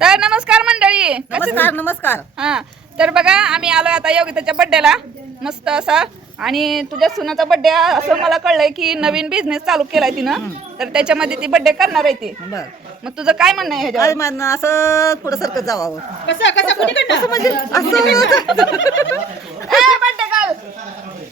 तर नमस्कार मंडळी. नमस्कार नमस्कार. हा. तर बघा आम्ही आलो आता योगिताच्या बर्थडेला मस्त असा. आणि तुझ्या सुनाचा बर्थडे असं मला कळलंय की नवीन बिझनेस चालू केलाय तिनं. तर त्याच्यामध्ये ती बर्थडे करणार आहे ती. बर. मग तुझं काय म्हणणं आहे काय ह्याच्यावर म्हणणं? असं पुढं सारखं जावावं म्हणजे असं. गर्ल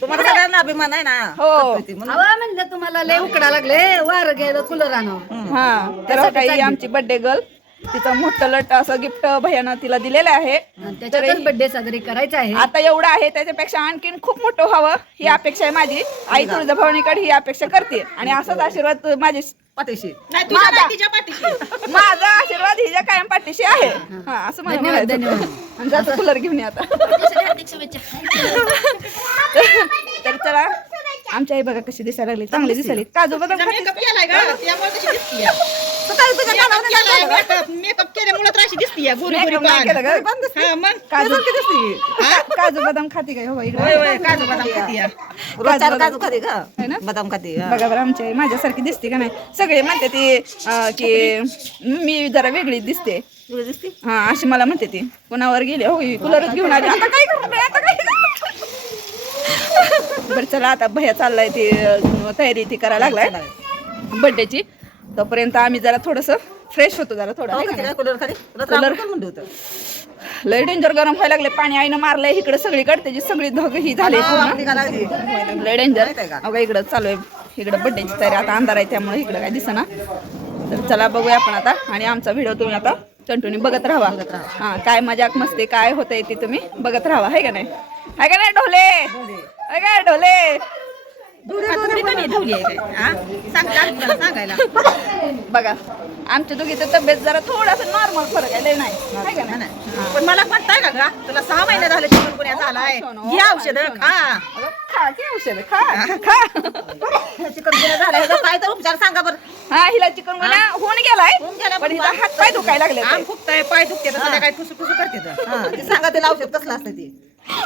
तुम्हाला सगळ्यांना अभिमान आहे ना? हो. ती म्हणून. म्हणलं तुम्हाला लय उकडा लागले. वार गेलं कुलर आणव हा. तर काही आमची बर्थडे गर्ल तिचं मोठं लट असं गिफ्ट भैयानं तिला दिलेलं आहे. त्याच्यातच बर्थडे साजरी करायचा आहे. आता एवढं आहे त्याच्यापेक्षा आणखीन खूप मोठं व्हावं ही अपेक्षा आहे माझी. आई तुळजाभवानीकडे ही अपेक्षा करते. आणि असाच आशीर्वाद माझी पाठीशी. माझा माझा आशीर्वाद हिच्या कायम पाठीशी आहे. हा असं मला धन्यवाद, म्हणायचं. आणि जातो कूलर घेऊन ये आता. तर चला आमची आई बघा कशी दिसायला लागली. चांगली दिसायली. काजू बदाम खाते? सकाळी तुझ्या कानावर नाही लागलं. मेकअप केल्यामुळे तर अशी दिसतीये गोरी गोरी Makeup नाही केलं पान. का? पण दिसते. हा, मग काजू केसांची दिसते. का- काजू बदाम खाते काय हो होय इकडे होय काजू बदाम. रोज चार काजू खाते का है ना? बदाम खाते हा. बघा बरं आमची आई माझ्यासारखी दिसते का नाही सगळे म्हणते ती अं, की मी जरा वेगळी दिसते तुला दिसते हा अशी मला म्हणते ती कोणावर गेले हो कुलरच घेऊन आली आता काय करणार बाई, आता काय करणार? बरं चला आता भैया चाललाय ती अं, तयारी ती करायला लागलाय बर्थडेची तोपर्यंत आम्ही जरा थोडस फ्रेश होतो जरा थोडं हो, कूलर लय डेंजर गरम व्हायला लागले पाणी आईनं मारलंय इकडे सगळीकडे त्याची सगळी धग ही झाली? लय डेंजर? अगं इकडं चालू आहे इकडं बड्डेची तयारी आता अंधार आहे त्यामुळे इकडं काय दिसना. तर चला बघूया आपण आता आणि आमचा व्हिडिओ तुम्ही आता कंटिन्यू बघत राहा. हा काय मजाक मस्ती काय होतंय ते तुम्ही बघत राहा आहे का नाही? आहे का नाही ढोले. आहे का ढोले? बघा आमच्या दोघीचं तब्येत जरा थोडासा नॉर्मल फरक आहे लय नाही. का हा. पण मला म्हणताय का गा तुला सहा महिने झाले चिकनगुन्या झालाय. घे औषध खा. अगं, खा की औषध खा खा. चिकन ह्याचा काय तर उपचार सांगा बरं. हा हिला चिकन गुन्हा होऊन गेलाय होऊन गेला, पण पण हिचा हात पाय दुखायला लागले आम पाय दुखते तर काय ठुसू ठुसू करते तर. हा ते सांगा त्याला औषध कसलं असतं ते.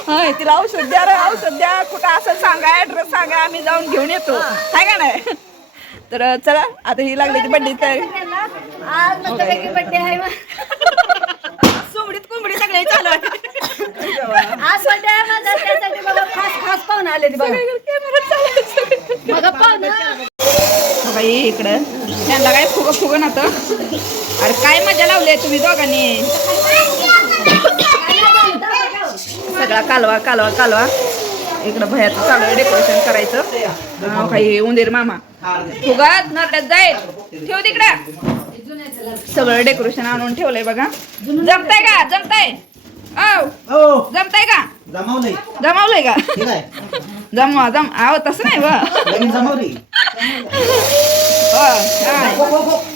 हाय, तिला औषध द्या रे, औषध द्या. कुठं असं सांगा ऍड्रेस सांगा आम्ही जाऊन घेऊन येतो. हाय का नाही? तर चला आता ही लागली ती बड्डी मस्तपैकी बर्थडे आहे कोंबडी सगळे चालू आहे. आज बर्थडे आहे माझा त्यासाठी बघा खास खास पाहुणे आले ते बघा बघा पाहुणं. बाई इकडं. त्यांना काय फुग फुग ना तर अरे काय मजा लावली तुम्ही दोघांनी? सगळा कालवा कालवा कालवा इकडं भयाचं चालू आहे डेकोरेशन करायचं काही उंदीर मामा फुगात नरड्यात जाईल ठेव तिकडं सगळं डेकोरेशन आणून ठेवलंय बघा जमताय का जमताय हो जमताय का जमावलंय जमावलंय का जमवा जम आहो तसं नाही हो, हा.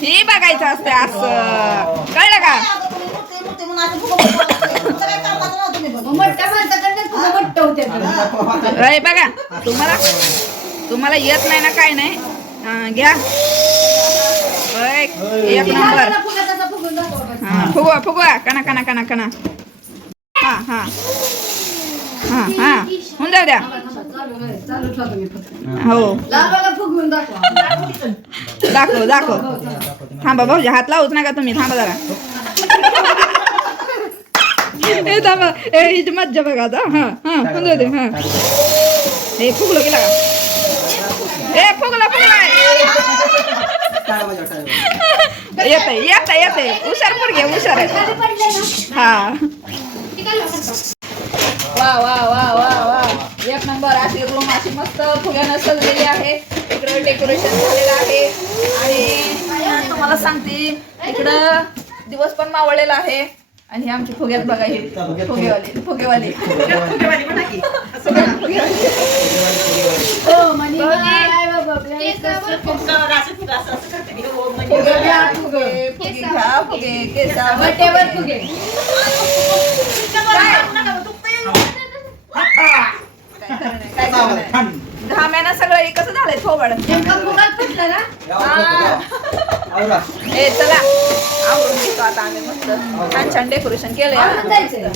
ही बघायचं असते असं कळलं का अय बघा तुम्हाला तुम्हाला येत नाही ना काय नाही. घ्या. एक नंबर. हा फुगवा फुगवा. कणा कणा कणा कणा. हा हा. हा हा. होऊन जाऊ द्या. हो. दाखव दाखव. थांबा भाऊजी हात लावूच नका तुम्ही. थांबा जरा. ए थांबा. ए हिची मज्जा बघा आता. हा हा होऊन जाऊ दे हा. हे फुगलं गेला का ए फुगला फुगला. येते येते येते हुशार पुरगे हुशार आहे. हा. वा वा वा वा वा. एक नंबर अशी रूम अशी मस्त फुग्यानं सजलेली आहे. इकडं डेकोरेशन झालेलं आहे. आणि तुम्हाला सांगते इकडं दिवस पण मावळलेला आहे. आणि हे आमची फुग्यात बघा हे. फुगेवाले फुगेवाले. म्हणा. हो म्हणे बाय बाबा आपल्या फुगं, असं फुगं, असं- असं करते मी. फुगे घ्या, फुगे फुगे घ्या फुगे केसा बर्थडेवर फुगे. काय? खरं नाही, काय खरं नाही. घाम्यानं सगळं हे कसं झालंय थोबड. फुगाच फुटला ना? ए चला. आवडून घेतो आता आम्ही मस्त. छान छान डेकोरेशन केलंय. जायचंय.